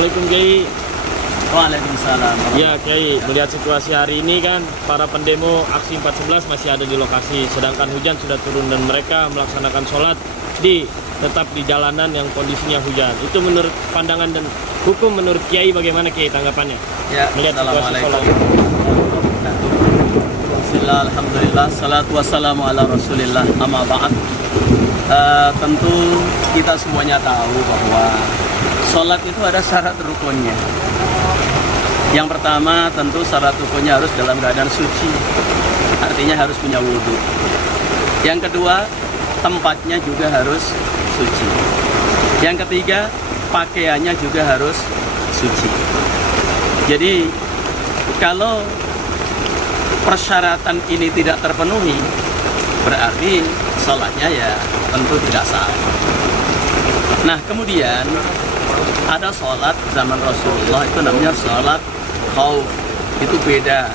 Assalamualaikum Kiai. Waalaikumsalam. Ya Kiai, melihat situasi hari ini kan para pendemo aksi 411 masih ada di lokasi, sedangkan hujan sudah turun dan mereka melaksanakan sholat tetap di jalanan yang kondisinya hujan. Itu menurut pandangan dan hukum menurut Kiai bagaimana Kiai tanggapannya? Ya, Melihat situasi sholat. Bismillah, alhamdulillah, salatu wassalamu ala rasulillah, amma ba'd. Tentu kita semuanya tahu bahwa sholat itu ada syarat rukunnya. Yang pertama tentu syarat rukunnya harus dalam keadaan suci, artinya harus punya wudhu. Yang kedua, tempatnya juga harus suci. Yang ketiga, pakaiannya juga harus suci. Jadi kalau persyaratan ini tidak terpenuhi, berarti sholatnya ya tentu tidak sah. Nah kemudian ada sholat zaman Rasulullah, itu namanya sholat khauf. Itu beda.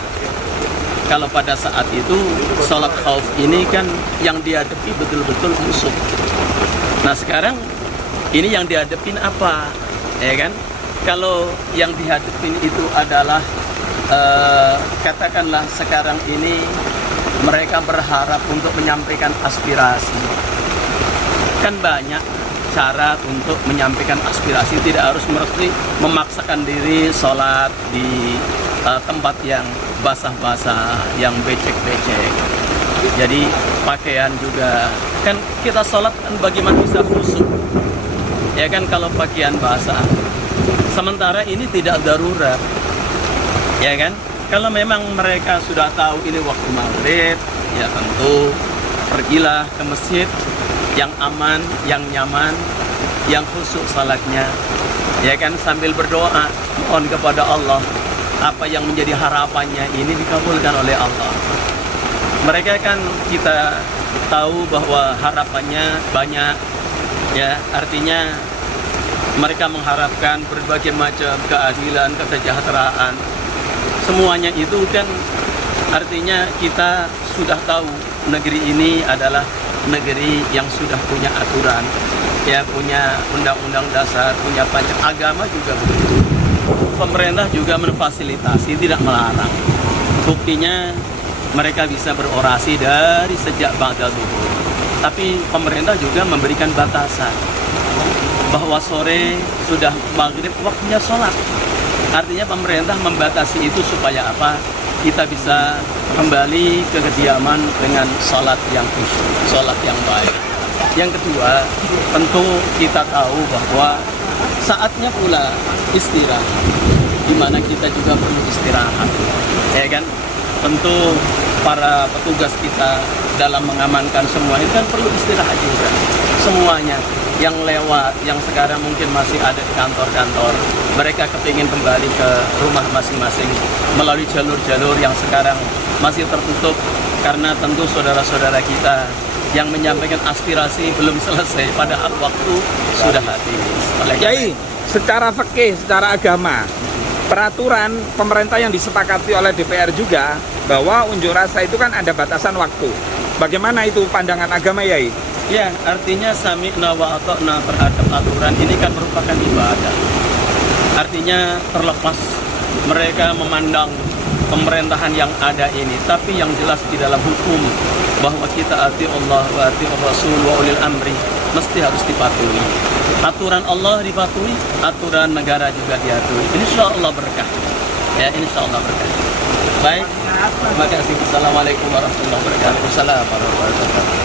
Kalau pada saat itu sholat khauf ini kan yang dihadapi betul-betul musuh. Nah sekarang ini yang dihadapin apa? Ya kan? Kalau yang dihadapin itu adalah katakanlah sekarang ini mereka berharap untuk menyampaikan aspirasi. Kan banyak cara untuk menyampaikan aspirasi, tidak harus mesti memaksakan diri sholat di tempat yang basah-basah, yang becek-becek. Jadi pakaian juga, kan kita sholat kan bagaimana bisa khusyuk, ya kan kalau pakaian basah. Sementara ini tidak darurat, ya kan. Kalau memang mereka sudah tahu ini waktu maghrib, ya tentu pergilah ke masjid yang aman, yang nyaman, yang khusyuk salatnya, ya kan, sambil berdoa mohon kepada Allah apa yang menjadi harapannya ini dikabulkan oleh Allah. Mereka kan kita tahu bahwa harapannya banyak, ya, artinya mereka mengharapkan berbagai macam keadilan, kesejahteraan. Semuanya itu kan artinya kita sudah tahu negeri ini adalah negeri yang sudah punya aturan, ya, punya undang-undang dasar, punya pancasila, agama juga begitu. Pemerintah juga memfasilitasi, tidak melarang. Buktinya mereka bisa berorasi dari sejak ba'da zuhur. Tapi pemerintah juga memberikan batasan bahwa sore sudah maghrib waktunya sholat. Artinya pemerintah membatasi itu supaya apa? Kita bisa kembali ke kediaman dengan sholat yang khusyuk, sholat yang baik. Yang kedua, tentu kita tahu bahwa saatnya pula istirahat, di mana kita juga perlu istirahat, ya kan? Tentu para petugas kita dalam mengamankan semua itu kan perlu istirahat juga. Semuanya yang lewat, yang sekarang mungkin masih ada di kantor-kantor, mereka kepingin kembali ke rumah masing-masing melalui jalur-jalur yang sekarang masih tertutup karena tentu saudara-saudara kita yang menyampaikan aspirasi belum selesai pada waktu sudah habis. Kiai, secara fikih, secara agama, peraturan pemerintah yang disepakati oleh DPR juga bahwa unjuk rasa itu kan ada batasan waktu. Bagaimana itu pandangan agama, Yai? Ya, artinya sami'na wa ata'na terhadap aturan ini kan merupakan ibadah. Artinya terlepas mereka memandang pemerintahan yang ada ini, tapi yang jelas di dalam hukum bahwa kita ati Allah wa ati Rasul wa ulil amri mesti harus dipatuhi. Aturan Allah dipatuhi, aturan negara juga diatuhi. Insya Allah berkah. Ya, insya Allah berkah. Baik, terima kasih. Assalamualaikum warahmatullahi wabarakatuh. Assalamualaikum warahmatullahi wabarakatuh.